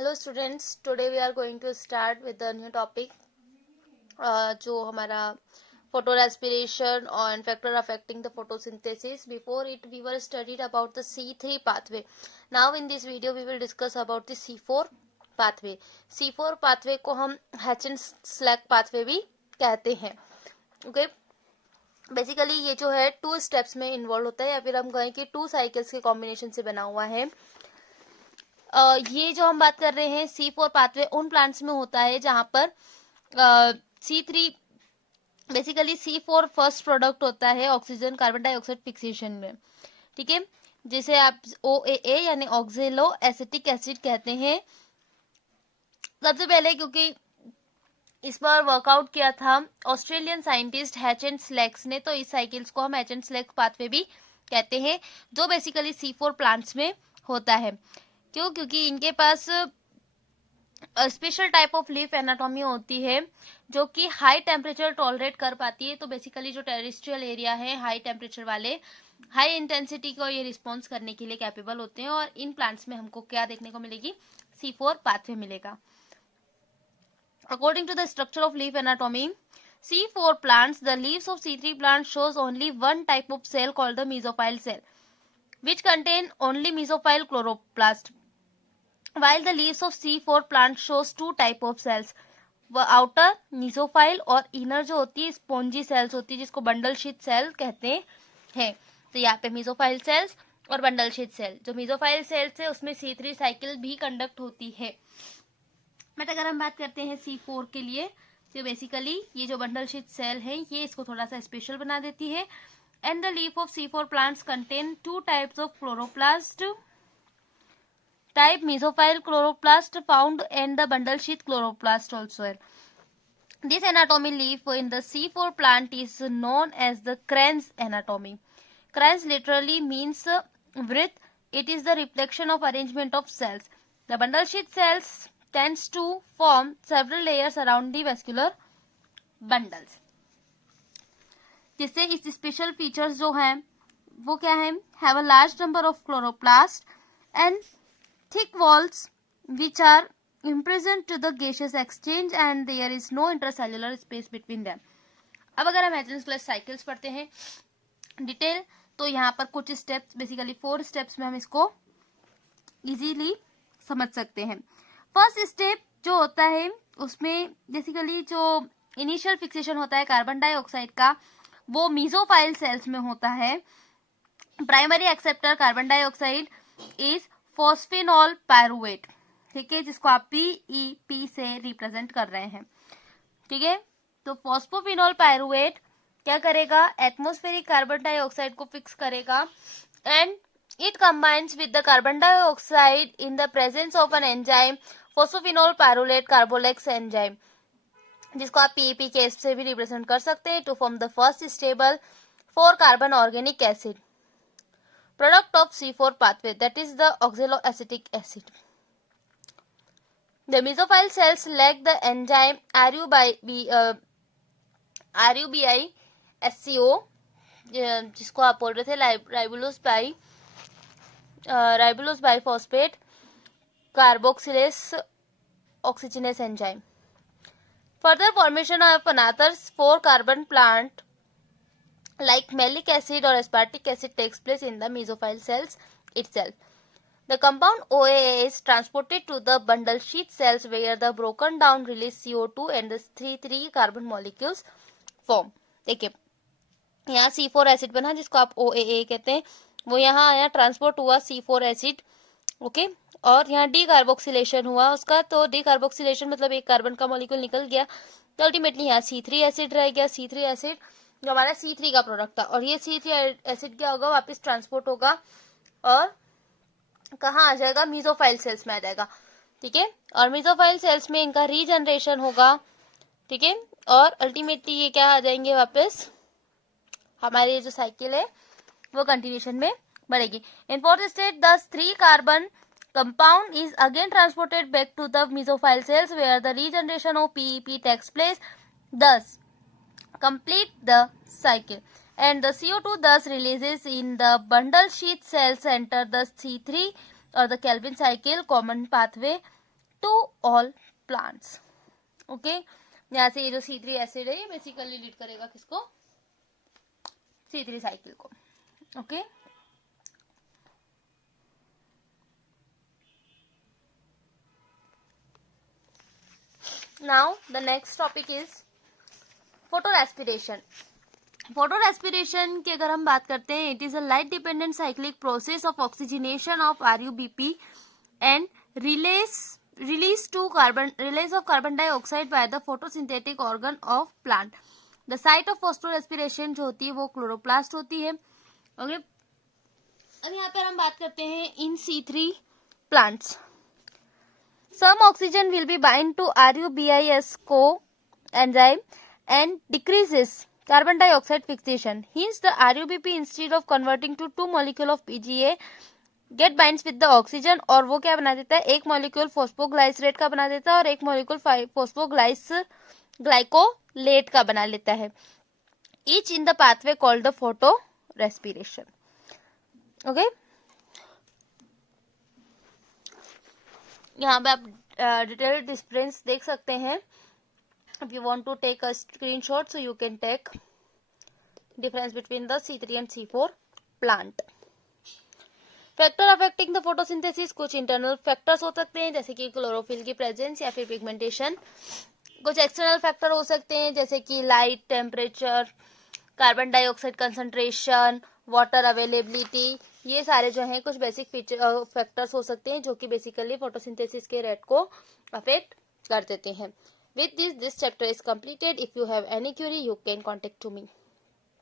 Hello students, today we are going to start with the new topic जो हमारा photo respiration और factor affecting the photosynthesis. Before it we were studied about the C3 pathway. Now in this video we will discuss about the C4 pathway. C4 pathway को हम Hatch-Slack pathway भी कहते हैं. Okay, basically ये जो है 2 steps में involve होता है या फिर हम कहें कि 2 साइकिल्स के कॉम्बिनेशन से बना हुआ है. ये जो हम बात कर रहे हैं C4 पाथवे उन प्लांट्स में होता है जहां पर C3 basically C4 first product होता है ऑक्सीजन कार्बन डाइऑक्साइड फिक्सेशन में. ठीक है, जिसे आप OAA यानी ऑक्जेलो एसिटिक एसिड कहते हैं. सबसे पहले क्योंकि इस पर वर्कआउट किया था Australian scientist hatch and slacks ने, तो इस साइकिल्स को हम हैच एंड स्लैक्स पाथवे भी कहते हैं जो बेसिकली C4 प्लांट्स में होता है. क्यों? क्योंकि इनके पास special type of leaf anatomy होती है जो कि हाई टेम्परेचर टॉलरेट कर पाती है. तो बेसिकली जो टेरेस्ट्रियल एरिया है हाई टेम्परेचर वाले, हाई इंटेंसिटी को ये रिस्पॉन्स करने के लिए कैपेबल होते हैं. और इन प्लांट्स में हमको क्या देखने को मिलेगी? C4 पाथवे मिलेगा. According to the structure of leaf anatomy, C4 plants, the leaves of C3 plant shows only one type of cell called the mesophyll cell, which contain only mesophyll chloroplast. While the leaves of C4 plant shows 2 type of cells, outer mesophyll और inner जो होती है spongy cells होती है जिसको bundle sheath cell कहते हैं. तो यहाँ पे mesophyll cells और बंडल शीट सेल, जो mesophyll cells है उसमें C3 साइकिल भी कंडक्ट होती है. बट अगर हम बात करते हैं C4 के लिए, तो बेसिकली ये जो बंडल शीट सेल है ये इसको थोड़ा सा स्पेशल बना देती है. And the leaf of C4 plants contain 2 types of chloroplast. Type mesophyll chloroplast found in the bundle sheath chloroplast also. This anatomy leaf in the C4 plant is known as the Kranz anatomy. Kranz literally means wreath. It is the reflection of arrangement of cells. The bundle sheath cells tends to form several layers around the vascular bundles. जिससे इस special features जो हैं वो क्या है? Have a large number of chloroplasts and thick walls which are imprisoned to the gaseous exchange and there is no intercellular space between them. अब अगर हम हैच एंड स्लैक्स साइकिल्स पढ़ते हैं डिटेल, तो यहाँ पर कुछ स्टेप्स, बेसिकली 4 स्टेप्स में हम इसको इजीली समझ सकते हैं. फर्स्ट स्टेप जो होता है उसमें बेसिकली जो इनिशियल फिक्सेशन होता है कार्बन डाइऑक्साइड का वो मेसोफाइल सेल्स में होता है. Primary acceptor carbon dioxide is phosphoenol pyruvate. ठीक है, जिसको आप PEP से रिप्रेजेंट कर रहे हैं. ठीक है, तो फॉस्फोफिनॉल पायरुवेट क्या करेगा? एटमॉस्फेरिक कार्बन डाइऑक्साइड को फिक्स करेगा and it combines with the carbon dioxide in the presence of an enzyme phosphophenol pyruvate carbolex enzyme, जिसको आप PEP केस से भी रिप्रेजेंट कर सकते हैं, to form the first stable 4 carbon organic acid product of C4 pathway, that is the oxaloacetic acid. The mesophyll cells lack the enzyme RUBI-SCO, जिसको आप बोल रहे थे राइबोलोज biphosphate carboxylase oxygenase enzyme. Further formation of another 4 carbon plant like malic acid or aspartic acid takes place in the mesophyll cells itself. The compound OAA is transported to the bundle sheath cells where the broken down release CO2 and the C3 carbon molecules form. देखिए यहाँ C4 acid बना जिसको आप OAA कहते हैं, वो यहाँ आया, ट्रांसपोर्ट हुआ C4 एसिड. ओके, और यहाँ डी कार्बोक्सिलेशन हुआ उसका. तो डी कार्बोक्सिलेशन मतलब एक कार्बन का मॉलिक्यूल निकल गया, तो अल्टीमेटली यहाँ C3 एसिड रह गया. C3 एसिड जो हमारा C3 का प्रोडक्ट था, और ये C3 एसिड क्या होगा? वापस ट्रांसपोर्ट होगा और कहाँ आ जाएगा? मेसोफाइल सेल्स में आ जाएगा. ठीक है, और मेसोफाइल सेल्स में इनका रीजनरेशन होगा. ठीक है, और अल्टीमेटली ये क्या आ जाएंगे? वापस हमारी ये जो साइकिल है वो कंटिन्यूशन में बढ़ेगी. In fourth state the 3 carbon compound is again transported back to the mesophyll cells where the regeneration of PEP takes place, thus complete the cycle, and the CO2 thus releases in the bundle sheath cells enter the C3 or the Calvin cycle common pathway to all plants. Okay, यहाँ से ये जो C3 acid है ये basically lead करेगा किसको, C3 cycle को। Okay, now the next topic is photo respiration. Photo respiration की अगर हम बात करते हैं, it is a light dependent cyclic process of oxygenation of RUBP and release of carbon dioxide by the photosynthetic organ of plant. The site of photorespiration जो होती है वो क्लोरोप्लास्ट होती है। ओके, अब यहाँ पर हम बात करते हैं इन C3 plants. Some oxygen will be bind to RUBIS coenzyme and decreases carbon dioxide fixation. Hence, the RUBP instead of converting to 2 molecule of PGA get binds with the oxygen, और वो क्या बना देता है, एक मॉलिक्यूल फॉस्फोग्लाइसरेट का बना देता है और एक मॉलिक्यूल फॉस्फोग्लाइकोलेट का बना लेता है, each in the pathway called the photo respiration. Okay, यहाँ पे आप डिटेल डिफरेंस देख सकते हैं. If you want to take a screenshot, so you can take difference between the C3 and C4 plant. Factor affecting the photosynthesis, कुछ internal factors हो सकते हैं जैसे कि क्लोरोफिल की प्रेजेंस या फिर पिगमेंटेशन. कुछ एक्सटर्नल फैक्टर हो सकते हैं जैसे कि light, temperature, carbon dioxide concentration, water availability. ये सारे जो हैं कुछ बेसिक फीचर फैक्टर्स हो सकते हैं जो कि बेसिकली फोटोसिंथेसिस के रेट को अफेक्ट कर देते हैं. With this chapter is completed. If you have any query, you can contact to me.